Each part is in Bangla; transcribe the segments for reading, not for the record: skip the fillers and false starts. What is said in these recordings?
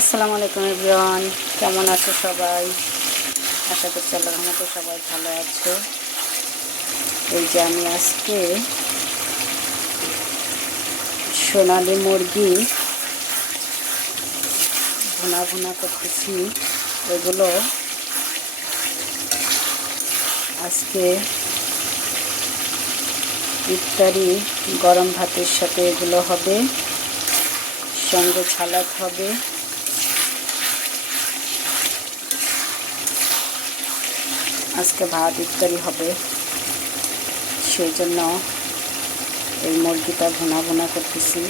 আসসালামু আলাইকুম এভরিওয়ান, কেমন আছো সবাই? আশা করছি আল্লাহর রহমতে সবাই ভালো আছো। এই যে আমি আজকে সোনালী মুরগি ভুনা ভুনা করতেছি। এগুলো আজকে ইফতারি গরম ভাতের সাথে এগুলো হবে, সঙ্গে সালাদ হবে। আজকে ভাত ইফতারি হবে, সেই জন্য এই মুরগিটা ভুনা ভুনা করতেছি।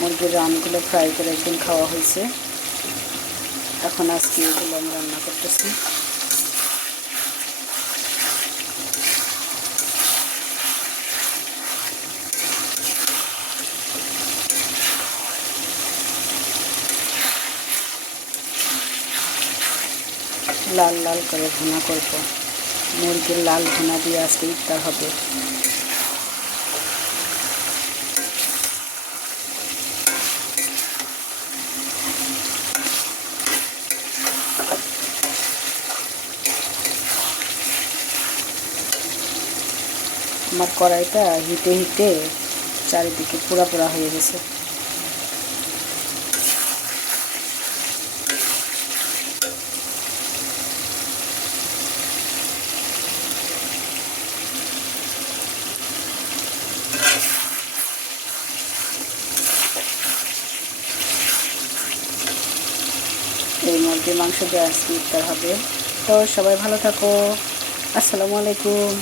মুরগির রানগুলো ফ্রাই করে একদিন খাওয়া হয়েছে, এখন আজকে এগুলো আমি রান্না করতেছি। লাল লাল করে ভুনা করব, মুরগির লাল ভুনা দিয়ে আজকে ইফতার হবে। আমার কড়াইটা হিটে হিটে চারিদিকে পোড়া পোড়া হয়ে গেছে। এই মুরগির মাংস দিয়ে আজকে ইফতার হবে। তো সবাই ভালো থাকো। আসসালামু আলাইকুম।